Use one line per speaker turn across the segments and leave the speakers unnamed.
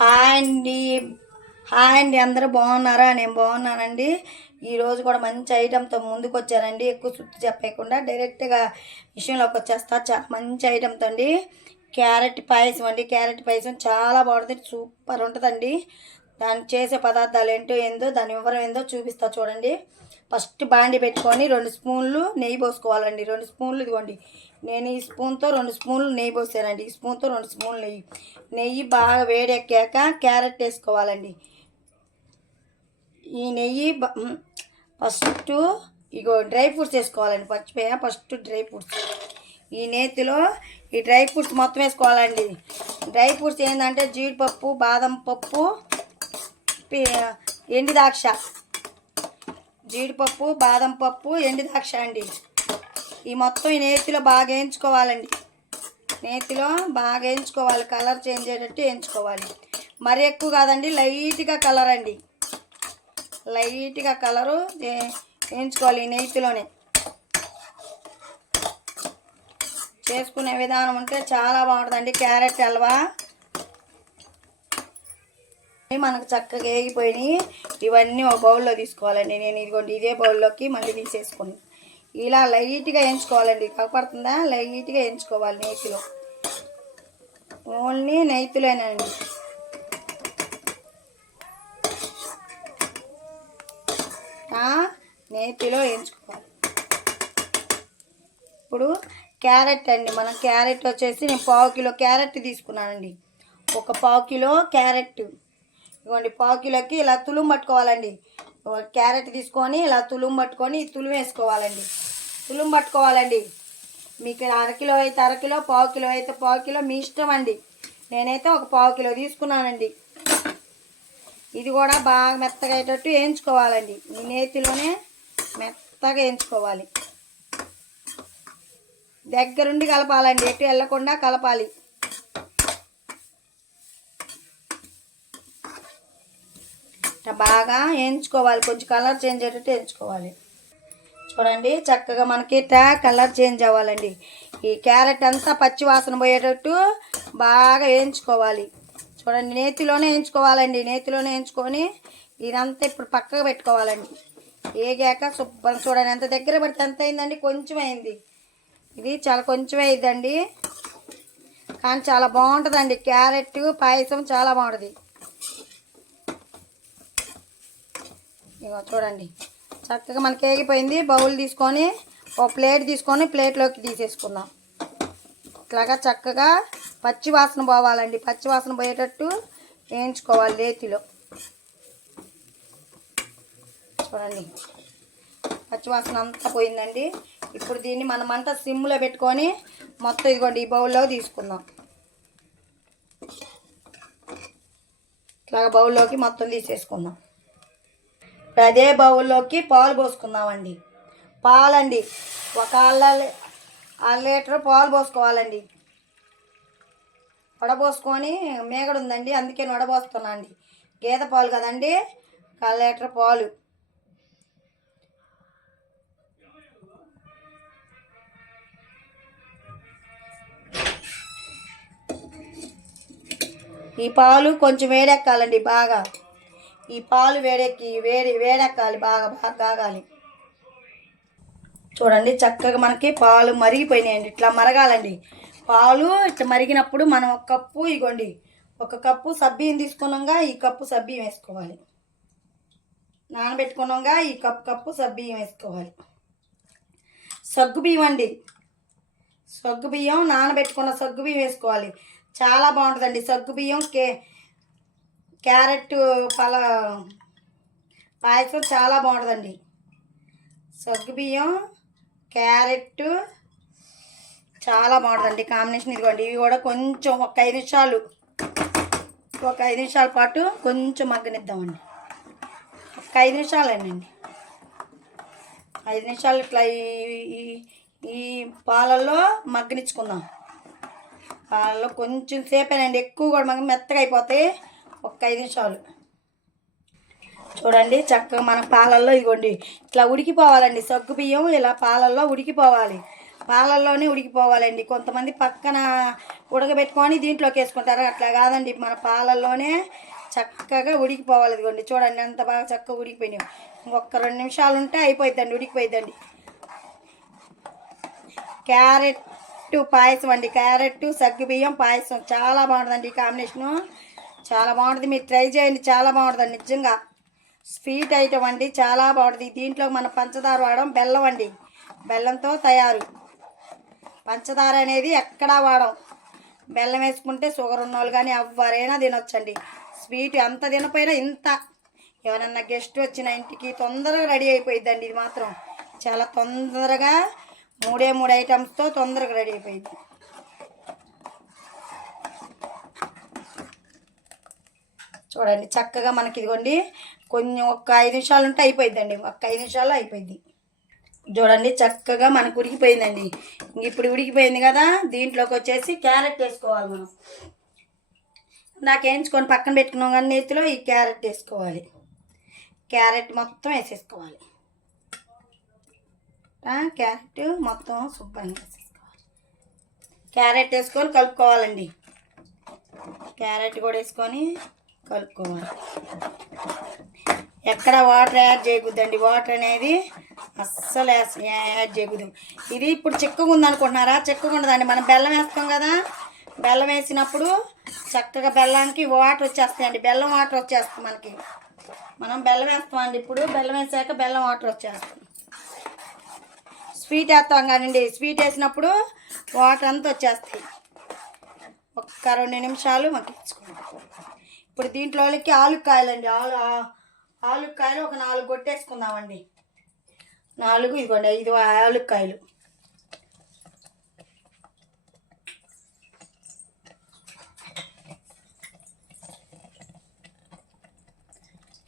Hi అండి. Hi అండి. అందరూ బాగున్నారా? నేను బాగున్నానండి. ఈరోజు కూడా మంచి ఐటెంతో ముందుకు వచ్చానండి. ఎక్కువ సుత్తి చెప్పకుండా డైరెక్ట్గా విషయంలోకి వచ్చేస్తా. చాలా మంచి ఐటెంతో అండి. క్యారెట్ పాయసం అండి. క్యారెట్ పాయసం చాలా బాగుంటుంది. సూపర్ ఉంటుందండి. దాన్ని చేసే పదార్థాలు ఏంటో ఏందో దాని వివరం ఏందో చూపిస్తా చూడండి. ఫస్ట్ బాండి పెట్టుకొని రెండు స్పూన్లు నెయ్యి పోసుకోవాలండి. రెండు స్పూన్లు ఇదిగోండి. నేను ఈ స్పూన్తో రెండు స్పూన్లు నెయ్యి పోసానండి. ఈ స్పూన్తో రెండు స్పూన్లు నెయ్యి. నెయ్యి బాగా వేడెక్కాక క్యారెట్ వేసుకోవాలండి. ఈ నెయ్యి ఫస్ట్ ఇగో డ్రై ఫ్రూట్స్ వేసుకోవాలండి. పచ్చిపోయా ఫస్ట్ డ్రై ఫ్రూట్స్. ఈ నేతిలో ఈ డ్రై ఫ్రూట్స్ మొత్తం వేసుకోవాలండి. డ్రై ఫ్రూట్స్ ఏంటంటే జీడిపప్పు బాదం పప్పు ఎండి ద్రాక్ష. జీడిపప్పు బాదం పప్పు ఎండి ద్రాక్ష అండి. ఈ మొత్తం ఈ నేతిలో బాగా వేయించుకోవాలండి. నేతిలో బాగా వేయించుకోవాలి. కలర్ చేంజ్ అయ్యేటట్టు వేయించుకోవాలి. మరి ఎక్కువ కాదండి లైట్గా కలర్ అండి. లైట్గా కలరు వేయించుకోవాలి ఈ నేతిలోనే. చేసుకునే విధానం ఉంటే చాలా బాగుంటుందండి. క్యారెట్ హల్వా. మనకు చక్కగా వేగిపోయినాయి. ఇవన్నీ ఒక బౌల్లో తీసుకోవాలండి. నేను ఇదిగోండి ఇదే బౌల్లోకి మళ్ళీ తీసేసుకుని. ఇలా లైట్గా వేయించుకోవాలండి కాకపడుతుందా లైట్గా వేయించుకోవాలి నేతిలో. ఓన్లీ నేతిలోనండి నేతిలో వేయించుకోవాలి ఇప్పుడు క్యారెట్ అండి. మనం క్యారెట్ వచ్చేసి నేను పావు కిలో క్యారెట్ తీసుకున్నానండి. ఒక పావు కిలో క్యారెట్. ఇవ్వండి పావు కిలోకి ఇలా తులుం పట్టుకోవాలండి. క్యారెట్ తీసుకొని ఇలా తులుం పట్టుకొని ఈ తులుం వేసుకోవాలండి. తులుం పట్టుకోవాలండి. మీకు అరకిలో అయితే అరకిలో పావు కిలో అయితే పావు కిలో మీ ఇష్టం అండి. నేనైతే ఒక పావు కిలో తీసుకున్నానండి. ఇది కూడా బాగా మెత్తగా అయ్యేటట్టు వేయించుకోవాలండి. ఈ నేతిలోనే మెత్తగా వేయించుకోవాలి. దగ్గరుండి కలపాలండి ఎటు వెళ్ళకుండా కలపాలి. ఇట్లా బాగా వేయించుకోవాలి. కొంచెం కలర్ చేంజ్ అయ్యేటట్టు వేయించుకోవాలి. చూడండి చక్కగా మనకి ఇట్లా కలర్ చేంజ్ అవ్వాలండి. ఈ క్యారెట్ అంతా పచ్చి వాసన పోయేటట్టు బాగా వేయించుకోవాలి. చూడండి నేతిలోనే వేయించుకోవాలండి. నేతిలోనే వేయించుకొని ఇదంతా ఇప్పుడు పక్కకు పెట్టుకోవాలండి. ఏగాక శుభ్రం చూడండి ఎంత దగ్గర పడితే ఎంత అయిందండి. కొంచెం అయింది. ఇది చాలా కొంచెం అయిందండి కానీ చాలా బాగుంటుందండి. క్యారెట్ పాయసం చాలా బాగుంటుంది. ఇగో చూడండి. చక్కగా మనకి ఏగిపోయింది. బౌల్ తీసుకొని ఒక ప్లేట్ తీసుకొని ప్లేట్లోకి తీసేసుకుందాం. ఇట్లాగా చక్కగా పచ్చి వాసన పోవాలండి. పచ్చి వాసన పోయేటట్టు వేయించుకోవాలి లేతిలో. చూడండి. పచ్చి వాసన అంతా పోయిందండి. ఇప్పుడు దీన్ని మనం మంట సిమ్లో పెట్టుకొని మొత్తం ఇదిగోండి ఈ బౌల్లో తీసుకుందాం. ఇట్లాగా బౌల్లోకి మొత్తం తీసేసుకుందాం. ఇప్పుడు అదే బౌల్లోకి పాలు పోసుకుందామండి. పాలండి. ఒక అల్ల అర లీటర్ పాలు పోసుకోవాలండి. వడబోసుకొని మేగడు ఉందండి అందుకే వడబోస్తున్నా అండి గేదె పాలు కదండి అర లీటర్ పాలు. ఈ పాలు కొంచెం వేడెక్కాలండి బాగా. ఈ పాలు వేడెక్కి వేడి వేడెక్కాలి బాగా బాగా కాగాలి. చూడండి చక్కగా మనకి పాలు మరిగిపోయినాయండి. ఇట్లా మరగాలండి. పాలు ఇట్లా మరిగినప్పుడు మనం ఒక కప్పు ఇగోండి ఒక కప్పు సబ్బియం తీసుకున్నాగా ఈ కప్పు సబ్బీయం వేసుకోవాలి. నానబెట్టుకున్నాగా ఈ కప్పు కప్పు సబ్బీయం వేసుకోవాలి. సగ్గు బియ్యం అండి. సగ్గు బియ్యం నానబెట్టుకున్న సగ్గు బియ్యం వేసుకోవాలి. చాలా బాగుంటుందండి. సగ్గు బియ్యం కే క్యారెట్ పల పాయసం చాలా బాగుంటుందండి. సగ్గు బియ్యం క్యారెట్ చాలా బాగుంటుందండి కాంబినేషన్ ఇదిగోండి. ఇవి కూడా కొంచెం ఒక ఐదు నిమిషాలు ఒక ఐదు నిమిషాల పాటు కొంచెం మగ్గనిద్దామండి. ఒక ఐదు నిమిషాలండి. ఐదు నిమిషాలు ఇట్లా ఈ ఈ- ఈ పాలల్లో మగ్గనిచ్చుకుందాం. పాలలో కొంచెం సేపేనండి. ఎక్కువ కూడా మనకి మెత్తగా అయిపోతాయి ఒక్క ఐదు నిమిషాలు. చూడండి చక్కగా మన పాలల్లో ఇగోండి ఇట్లా ఉడికిపోవాలండి. సగ్గు బియ్యం ఇలా పాలల్లో ఉడికిపోవాలి. పాలల్లోనే ఉడికిపోవాలండి. కొంతమంది పక్కన ఉడకబెట్టుకొని దీంట్లోకి వేసుకుంటారు. అట్లా కాదండి మన పాలల్లోనే చక్కగా ఉడికిపోవాలి ఇదిగోండి. చూడండి ఎంత బాగా చక్కగా ఉడికిపోయినాయి. ఇంకొక రెండు నిమిషాలు ఉంటే అయిపోయిందండి ఉడికిపోయిద్దండి. క్యారెట్ పాయసం అండి. క్యారెట్ సగ్గుబియ్యం పాయసం. చాలా బాగుంటుందండి ఈ కాంబినేషను. చాలా బాగుంటుంది. మీరు ట్రై చేయండి. చాలా బాగుంటుంది. నిజంగా స్వీట్ ఐటమ్ అండి. చాలా బాగుంటుంది. దీంట్లో మన పంచదార వాడడం బెల్లం అండి. బెల్లంతో తయారు. పంచదార అనేది ఎక్కడా వాడం. బెల్లం వేసుకుంటే షుగర్ ఉన్నోళ్ళు కానీ ఎవరైనా తినొచ్చండి. స్వీట్ ఎంత తినపోయినా ఇంత. ఎవరన్నా గెస్ట్ వచ్చిన ఇంటికి తొందరగా రెడీ అయిపోయిద్దండి ఇది మాత్రం. చాలా తొందరగా మూడే మూడు ఐటమ్స్తో తొందరగా రెడీ అయిపోయింది చూడండి చక్కగా మనకి ఇదిగోండి కొంచెం ఒక ఐదు నిమిషాలు ఉంటే అయిపోయిందండి ఒక ఐదు నిమిషాల్లో అయిపోయింది చూడండి చక్కగా మనకు ఉడికిపోయిందండి. ఇంక ఇప్పుడు ఉడికిపోయింది కదా దీంట్లోకి వచ్చేసి క్యారెట్ వేసుకోవాలి మనం. నాకు వేయించుకొని పక్కన పెట్టుకున్నాం కానీ నేతిలో ఈ క్యారెట్ వేసుకోవాలి. క్యారెట్ మొత్తం వేసేసుకోవాలి. క్యారెట్ మొత్తం శుభ్రంగా వేసేసుకోవాలి. క్యారెట్ వేసుకొని కలుపుకోవాలండి. క్యారెట్ కూడా వేసుకొని కలుపుకోవాలి. ఎక్కడ వాటర్ యాడ్ చేయకూడదండి. వాటర్ అనేది అస్సలు యాడ్ చేయకూడదు. ఇది ఇప్పుడు చిక్కగా ఉందనుకుంటున్నారా? చిక్కగా ఉండదండి. మనం బెల్లం వేస్తాం కదా? బెల్లం వేసినప్పుడు చక్కగా బెల్లానికి వాటర్ వచ్చేస్తాయండి. బెల్లం వాటర్ వచ్చేస్తుంది మనకి. మనం బెల్లం వేస్తామండి ఇప్పుడు. బెల్లం వేసాక బెల్లం వాటర్ వచ్చేస్తుంది. స్వీట్ వేస్తాం కానండి స్వీట్ వేసినప్పుడు వాటర్ అంతా వచ్చేస్తాయి. ఒక్క రెండు నిమిషాలు మగ్గించుకోండి. ఇప్పుడు దీంట్లోకి ఆలుకాయలండి ఆలు ఆలుకాయలు ఒక నాలుగు కొట్టేసుకుందామండి. నాలుగు ఇదిగోండి ఐదు ఆలుకాయలు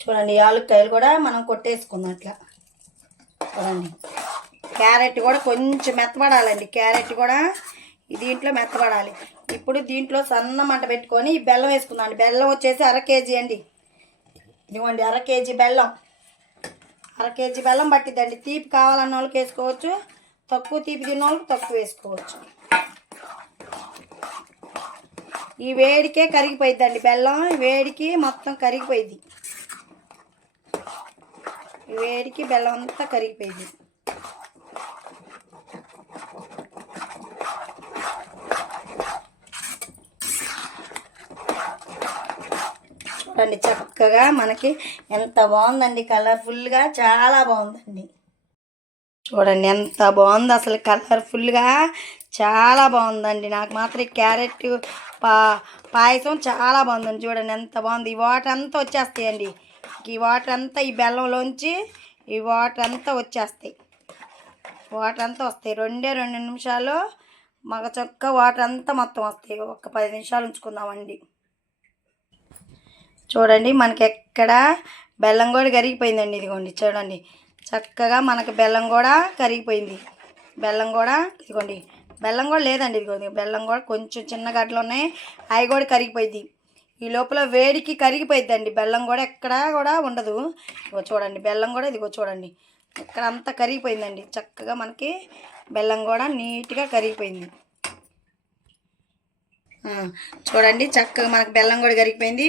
చూడండి ఆలుకాయలు కూడా మనం కొట్టేసుకుందాం అట్లా. చూడండి. క్యారెట్ కూడా కొంచెం మెత్తపడాలండి క్యారెట్ కూడా దీంట్లో మెత్తపడాలి ఇప్పుడు దీంట్లో సన్న మంట పెట్టుకొని ఈ బెల్లం వేసుకుందాం బెల్లం వచ్చేసి అర కేజీ అండి. ఇదిగోండి అర కేజీ బెల్లం. అర కేజీ బెల్లం పట్టిద్దండి. తీపి కావాలన్న వాళ్ళకి వేసుకోవచ్చు. తక్కువ తీపి తిన్న వాళ్ళకి తక్కువ వేసుకోవచ్చు. ఈ వేడికే కరిగిపోయిద్దండి బెల్లం. వేడికి మొత్తం కరిగిపోయింది ఈ వేడికి బెల్లం అంతా కరిగిపోయింది చూడండి చక్కగా మనకి ఎంత బాగుందండి. కలర్ఫుల్గా చాలా బాగుందండి. చూడండి ఎంత బాగుంది అసలు కలర్ఫుల్గా. చాలా బాగుందండి. నాకు మాత్రం ఈ క్యారెట్ పా పాయసం చాలా బాగుందండి. చూడండి ఎంత బాగుంది. ఈ వాటర్ అంతా వచ్చేస్తాయండి. ఈ వాటర్ అంతా ఈ బెల్లంలోంచి ఈ వాటర్ అంతా వచ్చేస్తాయి. వాటర్ అంతా వస్తాయి. రెండే రెండు నిమిషాలు మగ చొక్క వాటర్ అంతా మొత్తం వస్తాయి. ఒక పది నిమిషాలు ఉంచుకుందామండి. చూడండి మనకి ఎక్కడ బెల్లం కూడా కరిగిపోయిందండి. ఇదిగోండి చూడండి. చక్కగా మనకి బెల్లం కూడా కరిగిపోయింది. బెల్లం కూడా ఇదిగోండి. బెల్లం కూడా లేదండి ఇదిగోండి. బెల్లం కూడా కొంచెం చిన్న గడ్డలు ఉన్నాయి అవి కూడా కరిగిపోయింది. ఈ లోపల వేడికి కరిగిపోయిద్దండి. బెల్లం కూడా ఎక్కడా కూడా ఉండదు. ఇదిగో చూడండి బెల్లం కూడా ఇదిగో చూడండి. ఇక్కడ అంతా కరిగిపోయిందండి. చక్కగా మనకి బెల్లం కూడా నీట్గా కరిగిపోయింది. చూడండి చక్కగా మనకు బెల్లం కూడా కరిగిపోయింది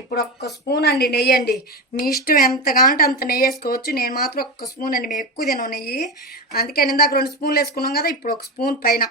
ఇప్పుడు ఒక్క స్పూన్ అండి నెయ్యి అండి. మీ ఇష్టం ఎంత కావాలంటే అంత నెయ్యి వేసుకోవచ్చు. నేను మాత్రం ఒక్క స్పూన్ అండి మేము ఎక్కువ తినం నెయ్యి. అందుకని ఇందాక రెండు స్పూన్లు వేసుకున్నాం కదా ఇప్పుడు ఒక స్పూన్ పైన.